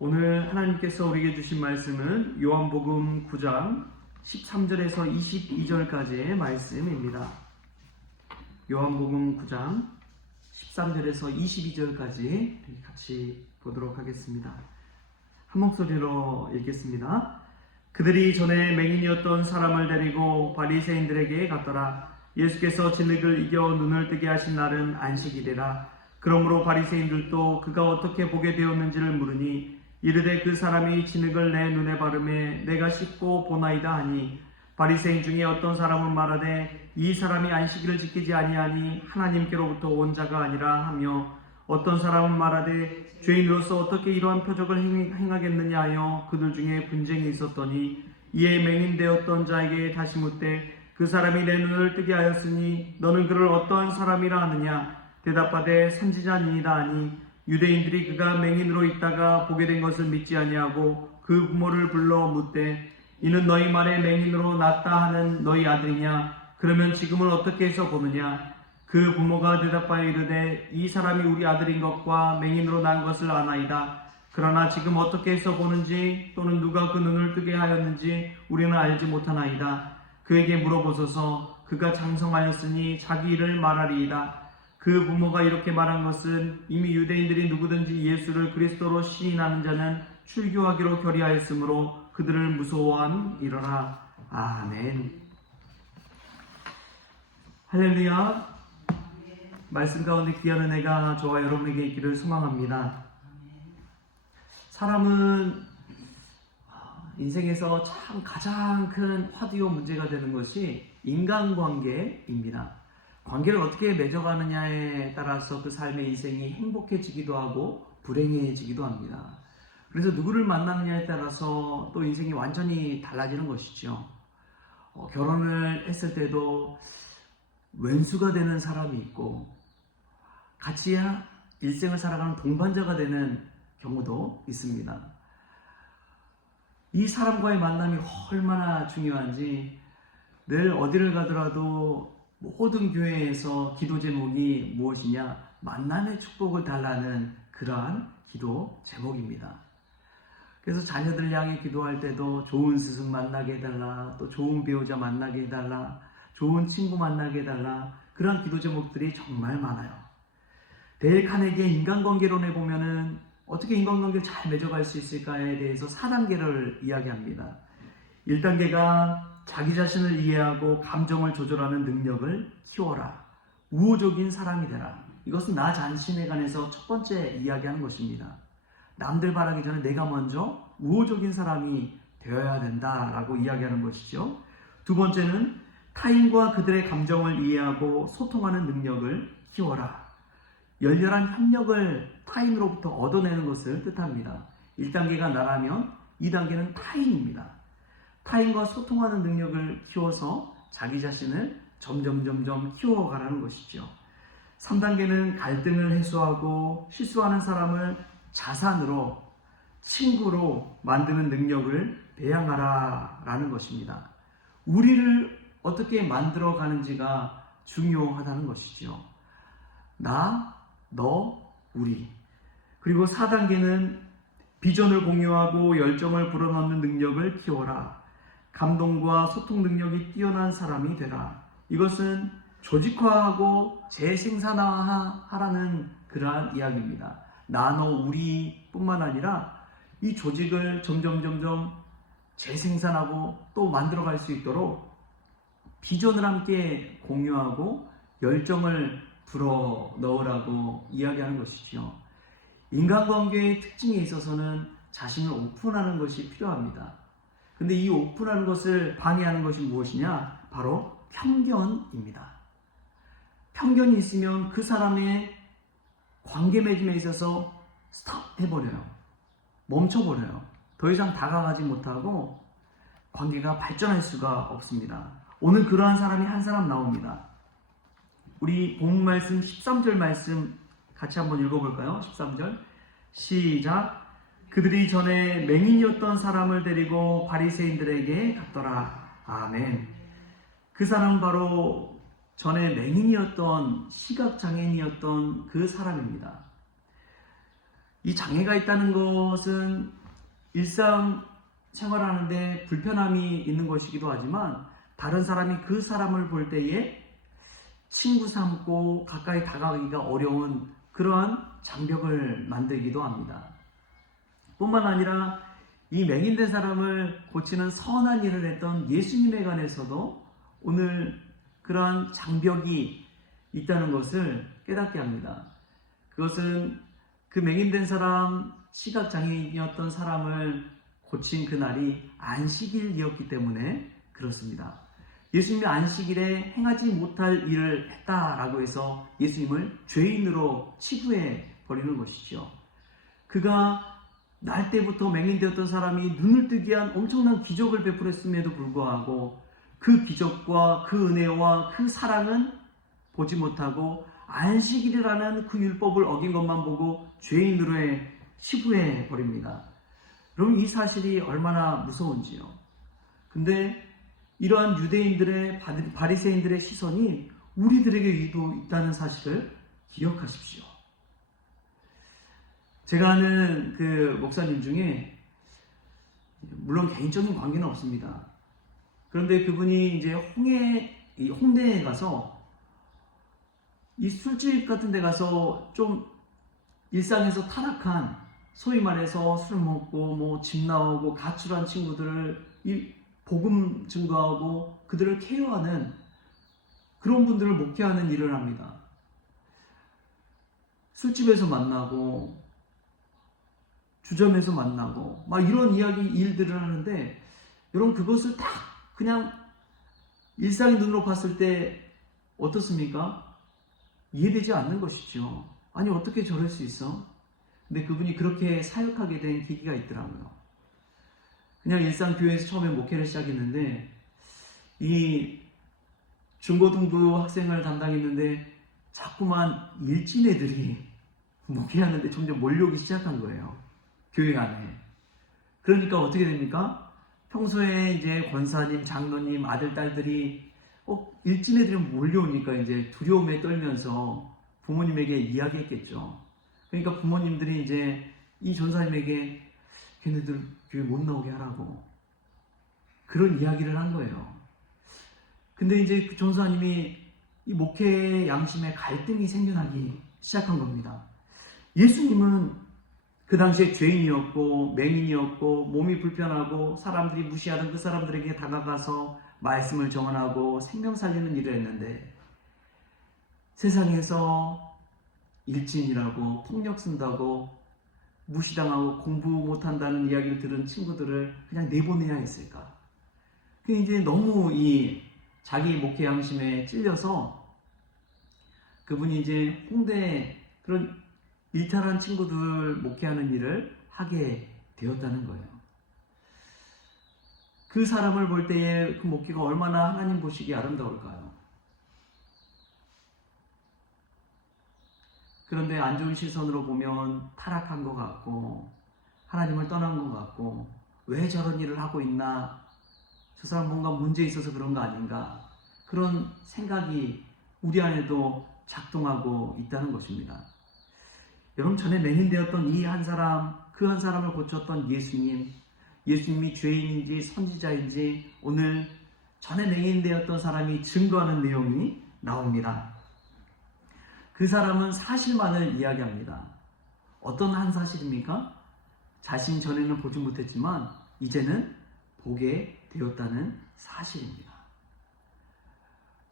오늘 하나님께서 우리에게 주신 말씀은 요한복음 9장 13절에서 22절까지의 말씀입니다. 요한복음 9장 13절에서 22절까지 같이 보도록 하겠습니다. 한 목소리로 읽겠습니다. 그들이 전에 맹인이었던 사람을 데리고 바리새인들에게 갔더라. 예수께서 진흙을 이겨 눈을 뜨게 하신 날은 안식일이라. 그러므로 바리새인들도 그가 어떻게 보게 되었는지를 물으니 이르되 그 사람이 진흙을 내 눈에 바르매 내가 씻고 보나이다 하니, 바리새인 중에 어떤 사람은 말하되 이 사람이 안식일을 지키지 아니하니 하나님께로부터 온 자가 아니라 하며, 어떤 사람은 말하되 죄인으로서 어떻게 이러한 표적을 행하겠느냐 하여 그들 중에 분쟁이 있었더니, 이에 맹인되었던 자에게 다시 묻되 그 사람이 내 눈을 뜨게 하였으니 너는 그를 어떠한 사람이라 하느냐. 대답하되 선지자니이다 하니, 유대인들이 그가 맹인으로 있다가 보게 된 것을 믿지 아니하고 그 부모를 불러 묻되 이는 너희 말에 맹인으로 났다 하는 너희 아들이냐? 그러면 지금은 어떻게 해서 보느냐? 그 부모가 대답하여 이르되 이 사람이 우리 아들인 것과 맹인으로 난 것을 아나이다. 그러나 지금 어떻게 해서 보는지 또는 누가 그 눈을 뜨게 하였는지 우리는 알지 못하나이다. 그에게 물어보소서. 그가 장성하였으니 자기 일을 말하리이다. 그 부모가 이렇게 말한 것은 이미 유대인들이 누구든지 예수를 그리스도로 시인하는 자는 출교하기로 결의하였으므로 그들을 무서워함이러라. 아멘. 할렐루야. 말씀 가운데 귀한 은혜가 저와 여러분에게 있기를 소망합니다. 사람은 인생에서 참 가장 큰 화두요 문제가 되는 것이 인간관계입니다. 관계를 어떻게 맺어가느냐에 따라서 그 삶의 인생이 행복해지기도 하고 불행해지기도 합니다. 그래서 누구를 만나느냐에 따라서 또 인생이 완전히 달라지는 것이죠. 결혼을 했을 때도 왼수가 되는 사람이 있고 같이 일생을 살아가는 동반자가 되는 경우도 있습니다. 이 사람과의 만남이 얼마나 중요한지 늘 어디를 가더라도 모든 교회에서 기도 제목이 무엇이냐? 만남의 축복을 달라는 그러한 기도 제목입니다. 그래서 자녀들 향해 기도할 때도 좋은 스승 만나게 해달라, 또 좋은 배우자 만나게 해달라, 좋은 친구 만나게 해달라, 그러한 기도 제목들이 정말 많아요. 데일 카네기의 인간관계론에 보면은 어떻게 인간관계를 잘 맺어갈 수 있을까에 대해서 4단계를 이야기합니다. 1단계가 자기 자신을 이해하고 감정을 조절하는 능력을 키워라. 우호적인 사람이 되라. 이것은 나 자신에 관해서 첫 번째 이야기하는 것입니다. 남들 바라기 전에 내가 먼저 우호적인 사람이 되어야 된다라고 이야기하는 것이죠. 두 번째는 타인과 그들의 감정을 이해하고 소통하는 능력을 키워라. 열렬한 협력을 타인으로부터 얻어내는 것을 뜻합니다. 1단계가 나라면 2단계는 타인입니다. 타인과 소통하는 능력을 키워서 자기 자신을 점점 키워가라는 것이죠. 3단계는 갈등을 해소하고 실수하는 사람을 자산으로, 친구로 만드는 능력을 배양하라라는 것입니다. 우리를 어떻게 만들어가는지가 중요하다는 것이죠. 나, 너, 우리. 그리고 4단계는 비전을 공유하고 열정을 불어넣는 능력을 키워라. 감동과 소통 능력이 뛰어난 사람이 되라. 이것은 조직화하고 재생산화하라는 그러한 이야기입니다. 나, 너, 우리 뿐만 아니라 이 조직을 점점 재생산하고 또 만들어갈 수 있도록 비전을 함께 공유하고 열정을 불어넣으라고 이야기하는 것이죠. 인간관계의 특징에 있어서는 자신을 오픈하는 것이 필요합니다. 근데 이 오픈하는 것을 방해하는 것이 무엇이냐? 바로 편견입니다. 편견이 있으면 그 사람의 관계 맺음에 있어서 스톱 해버려요. 멈춰버려요. 더 이상 다가가지 못하고 관계가 발전할 수가 없습니다. 오늘 그러한 사람이 한 사람 나옵니다. 우리 본 말씀 13절 말씀 같이 한번 읽어볼까요? 13절 시작. 그들이 전에 맹인이었던 사람을 데리고 바리새인들에게 갔더라. 아멘. 그 사람은 바로 전에 맹인이었던 시각장애인이었던 그 사람입니다. 이 장애가 있다는 것은 일상 생활하는데 불편함이 있는 것이기도 하지만 다른 사람이 그 사람을 볼 때에 친구 삼고 가까이 다가가기가 어려운 그러한 장벽을 만들기도 합니다. 뿐만 아니라 이 맹인된 사람을 고치는 선한 일을 했던 예수님에 관해서도 오늘 그러한 장벽이 있다는 것을 깨닫게 합니다. 그것은 그 맹인된 사람, 시각장애인이었던 사람을 고친 그날이 안식일이었기 때문에 그렇습니다. 예수님이 안식일에 행하지 못할 일을 했다라고 해서 예수님을 죄인으로 치부해 버리는 것이죠. 그가 날 때부터 맹인되었던 사람이 눈을 뜨게 한 엄청난 기적을 베풀었음에도 불구하고 그 기적과 그 은혜와 그 사랑은 보지 못하고 안식일이라는 그 율법을 어긴 것만 보고 죄인으로 치부해 버립니다. 여러분, 이 사실이 얼마나 무서운지요. 근데 이러한 유대인들의 바리새인들의 시선이 우리들에게도 있다는 사실을 기억하십시오. 제가 아는 그 목사님 중에 물론 개인적인 관계는 없습니다. 그런데 그분이 이제 홍대에 가서 이 술집 같은 데 가서 좀 일상에서 타락한, 소위 말해서 술 먹고 뭐 집 나오고 가출한 친구들을 이 복음 증거하고 그들을 케어하는 그런 분들을 목회하는 일을 합니다. 술집에서 만나고 주점에서 만나고 막 이런 일들을 하는데, 여러분, 그것을 딱 그냥 일상의 눈으로 봤을 때 어떻습니까? 이해되지 않는 것이죠. 아니, 어떻게 저럴 수 있어? 근데 그분이 그렇게 사역하게 된 계기가 있더라고요. 그냥 일상 교회에서 처음에 목회를 시작했는데 이 중고등부 학생을 담당했는데 자꾸만 일진 애들이 목회하는데 점점 몰려오기 시작한 거예요. 교회 안에. 그러니까 어떻게 됩니까? 평소에 이제 권사님, 장로님, 아들, 딸들이 일진 애들이 몰려오니까 이제 두려움에 떨면서 부모님에게 이야기했겠죠. 그러니까 부모님들이 이제 이 전사님에게 걔네들 교회 못 나오게 하라고 그런 이야기를 한 거예요. 근데 이제 그 전사님이 이 목회 양심에 갈등이 생겨나기 시작한 겁니다. 예수님은 그 당시에 죄인이었고 맹인이었고 몸이 불편하고 사람들이 무시하던 그 사람들에게 다가가서 말씀을 전하고 생명 살리는 일을 했는데, 세상에서 일진이라고 폭력 쓴다고 무시당하고 공부 못한다는 이야기를 들은 친구들을 그냥 내보내야 했을까? 그 이제 너무 이 자기 목회 양심에 찔려서 그분이 이제 홍대 그런 일탈한 친구들 목회하는 일을 하게 되었다는 거예요. 그 사람을 볼 때에 그 목회가 얼마나 하나님 보시기에 아름다울까요? 그런데 안 좋은 시선으로 보면 타락한 것 같고 하나님을 떠난 것 같고, 왜 저런 일을 하고 있나, 저 사람 뭔가 문제 있어서 그런 거 아닌가, 그런 생각이 우리 안에도 작동하고 있다는 것입니다. 여러분, 전에 맹인되었던 이 한 사람, 그 한 사람을 고쳤던 예수님이 죄인인지 선지자인지 오늘 전에 맹인되었던 사람이 증거하는 내용이 나옵니다. 그 사람은 사실만을 이야기합니다. 어떤 한 사실입니까? 자신 전에는 보지 못했지만 이제는 보게 되었다는 사실입니다.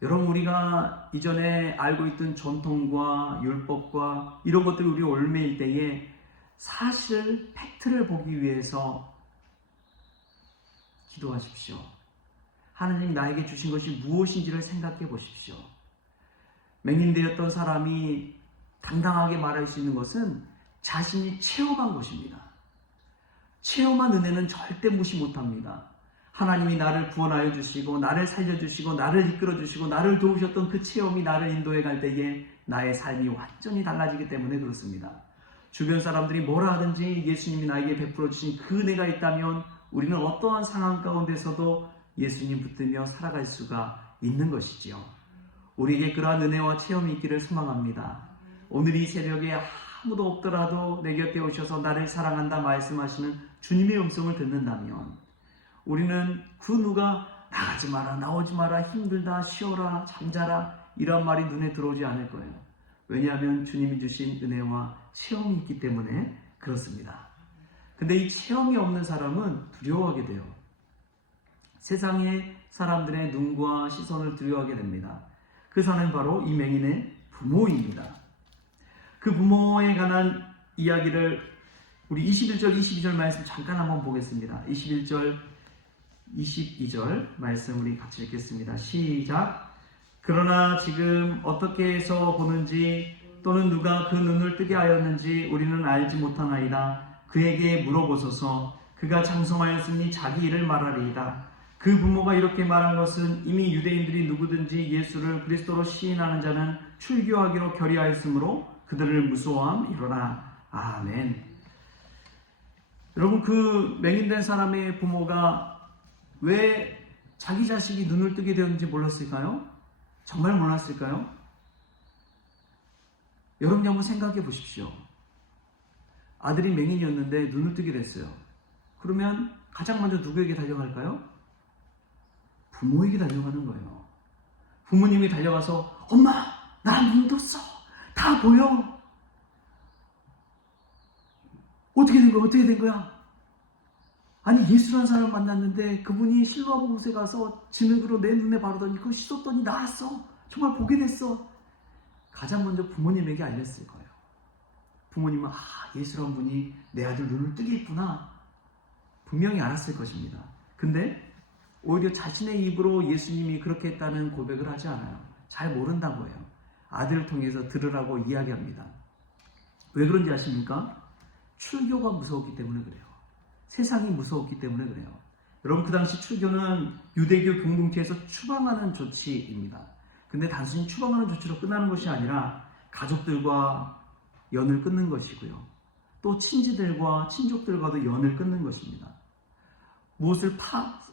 여러분, 우리가 이전에 알고 있던 전통과 율법과 이런 것들이 우리 올매일 때에 사실, 팩트를 보기 위해서 기도하십시오. 하나님이 나에게 주신 것이 무엇인지를 생각해 보십시오. 맹인되었던 사람이 당당하게 말할 수 있는 것은 자신이 체험한 것입니다. 체험한 은혜는 절대 무시 못합니다. 하나님이 나를 구원하여 주시고 나를 살려주시고 나를 이끌어 주시고 나를 도우셨던 그 체험이 나를 인도해 갈 때에 나의 삶이 완전히 달라지기 때문에 그렇습니다. 주변 사람들이 뭐라 하든지 예수님이 나에게 베풀어 주신 그 은혜가 있다면 우리는 어떠한 상황 가운데서도 예수님 붙들며 살아갈 수가 있는 것이지요. 우리에게 그러한 은혜와 체험이 있기를 소망합니다. 오늘 이 새벽에 아무도 없더라도 내 곁에 오셔서 나를 사랑한다 말씀하시는 주님의 음성을 듣는다면 우리는 그 누가 나가지 마라, 나오지 마라, 힘들다, 쉬어라, 잠자라 이런 말이 눈에 들어오지 않을 거예요. 왜냐하면 주님이 주신 은혜와 체험이 있기 때문에 그렇습니다. 근데 이 체험이 없는 사람은 두려워하게 돼요. 세상의 사람들의 눈과 시선을 두려워하게 됩니다. 그 사람은 바로 이 맹인의 부모입니다. 그 부모에 관한 이야기를 우리 21절, 22절 말씀 잠깐 한번 보겠습니다. 21절, 22절 말씀 우리 같이 읽겠습니다. 시작. 그러나 지금 어떻게 해서 보는지 또는 누가 그 눈을 뜨게 하였는지 우리는 알지 못하나이다. 그에게 물어보소서. 그가 장성하였으니 자기 일을 말하리이다. 그 부모가 이렇게 말한 것은 이미 유대인들이 누구든지 예수를 그리스도로 시인하는 자는 출교하기로 결의하였으므로 그들을 무서워함이로라. 아멘. 여러분, 그 맹인된 사람의 부모가 왜 자기 자식이 눈을 뜨게 되었는지 몰랐을까요? 정말 몰랐을까요? 여러분이 한번 생각해 보십시오. 아들이 맹인이었는데 눈을 뜨게 됐어요. 그러면 가장 먼저 누구에게 달려갈까요? 부모에게 달려가는 거예요. 부모님이 달려가서 엄마, 나 눈 떴어. 다 보여. 어떻게 된 거야? 어떻게 된 거야? 아니, 예수라는 사람을 만났는데 그분이 실로암 곳에 가서 진흙으로 내 눈에 바르더니 그거 씻었더니 나았어. 정말 보게 됐어. 가장 먼저 부모님에게 알렸을 거예요. 부모님은 예수라는 분이 내 아들 눈을 뜨게 했구나. 분명히 알았을 것입니다. 근데 오히려 자신의 입으로 예수님이 그렇게 했다는 고백을 하지 않아요. 잘 모른다고 해요. 아들을 통해서 들으라고 이야기합니다. 왜 그런지 아십니까? 출교가 무서웠기 때문에 그래요. 세상이 무서웠기 때문에 그래요. 여러분, 그 당시 출교는 유대교 공동체에서 추방하는 조치입니다. 근데 단순히 추방하는 조치로 끝나는 것이 아니라 가족들과 연을 끊는 것이고요. 또 친지들과 친족들과도 연을 끊는 것입니다. 무엇을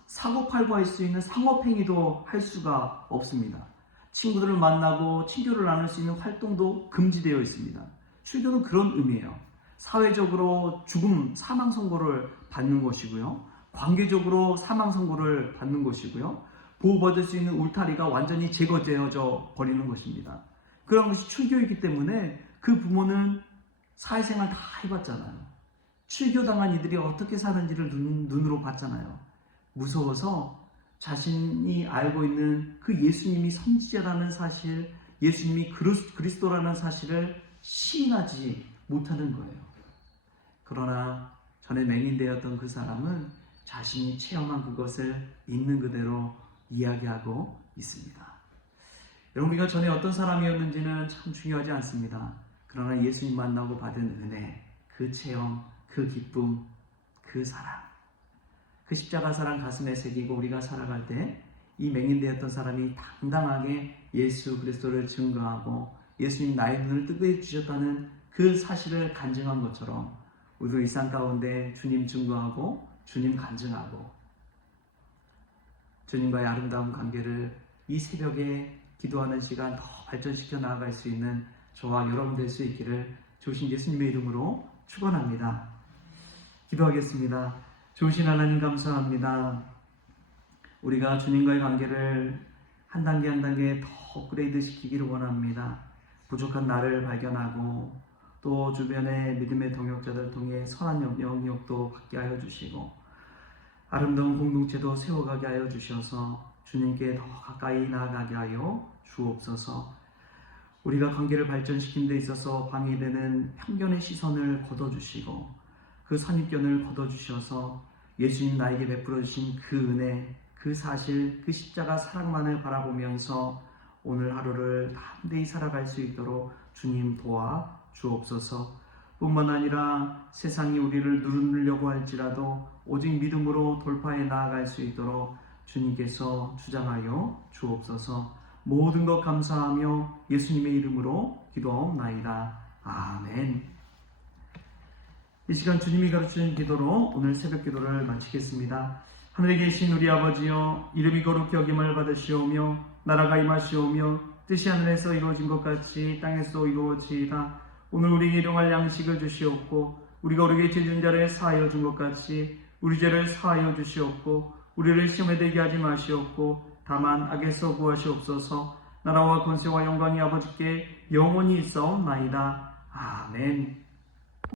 사고팔고 할 수 있는 상업행위도 할 수가 없습니다. 친구들을 만나고 친교를 나눌 수 있는 활동도 금지되어 있습니다. 출교는 그런 의미예요. 사회적으로 죽음, 사망 선고를 받는 것이고요. 관계적으로 사망 선고를 받는 것이고요. 보호받을 수 있는 울타리가 완전히 제거되어져 버리는 것입니다. 그런 것이 출교이기 때문에 그 부모는 사회생활 다 해봤잖아요. 출교당한 이들이 어떻게 사는지를 눈으로 봤잖아요. 무서워서 자신이 알고 있는 그 예수님이 선지자라는 사실, 예수님이 그리스도라는 사실을 시인하지 못하는 거예요. 그러나 전에 맹인되었던 그 사람은 자신이 체험한 그것을 있는 그대로 이야기하고 있습니다. 여러분, 우리가 전에 어떤 사람이었는지는 참 중요하지 않습니다. 그러나 예수님 만나고 받은 은혜, 그 체험, 그 기쁨, 그 사랑, 그 십자가 사랑 가슴에 새기고 우리가 살아갈 때 이 맹인되었던 사람이 당당하게 예수 그리스도를 증거하고 예수님 나의 눈을 뜨게 해주셨다는 그 사실을 간증한 것처럼 우리도 일상 가운데 주님 증거하고 주님 간증하고 주님과의 아름다운 관계를 이 새벽에 기도하는 시간 더 발전시켜 나아갈 수 있는 저와 여러분 될 수 있기를 주신 예수님의 이름으로 축원합니다. 기도하겠습니다. 좋으신 하나님 감사합니다. 우리가 주님과의 관계를 한 단계 한 단계 더 업그레이드 시키기를 원합니다. 부족한 나를 발견하고 또 주변의 믿음의 동역자들 통해 선한 영역도 받게 하여 주시고 아름다운 공동체도 세워가게 하여 주셔서 주님께 더 가까이 나아가게 하여 주옵소서. 우리가 관계를 발전시키는 데 있어서 방해되는 편견의 시선을 걷어주시고 그 선입견을 걷어주셔서 예수님 나에게 베풀어 주신 그 은혜, 그 사실, 그 십자가 사랑만을 바라보면서 오늘 하루를 담대히 살아갈 수 있도록 주님 도와 주옵소서. 뿐만 아니라 세상이 우리를 누르려고 할지라도 오직 믿음으로 돌파해 나아갈 수 있도록 주님께서 주장하여 주옵소서. 모든 것 감사하며 예수님의 이름으로 기도하옵나이다. 아멘. 이 시간 주님이 가르치는 기도로 오늘 새벽 기도를 마치겠습니다. 하늘에 계신 우리 아버지여, 이름이 거룩히 여김을 받으시오며 나라가 임하시오며 뜻이 하늘에서 이루어진 것 같이 땅에서 이루어지이다. 오늘 우리에게 일용할 양식을 주시옵고 우리가 우리에게 죄진 자를 사하여 준 것 같이 우리 죄를 사하여 주시옵고 우리를 시험에 들게 하지 마시옵고 다만 악에서 구하시옵소서. 나라와 권세와 영광이 아버지께 영원히 있사옵나이다. 아멘.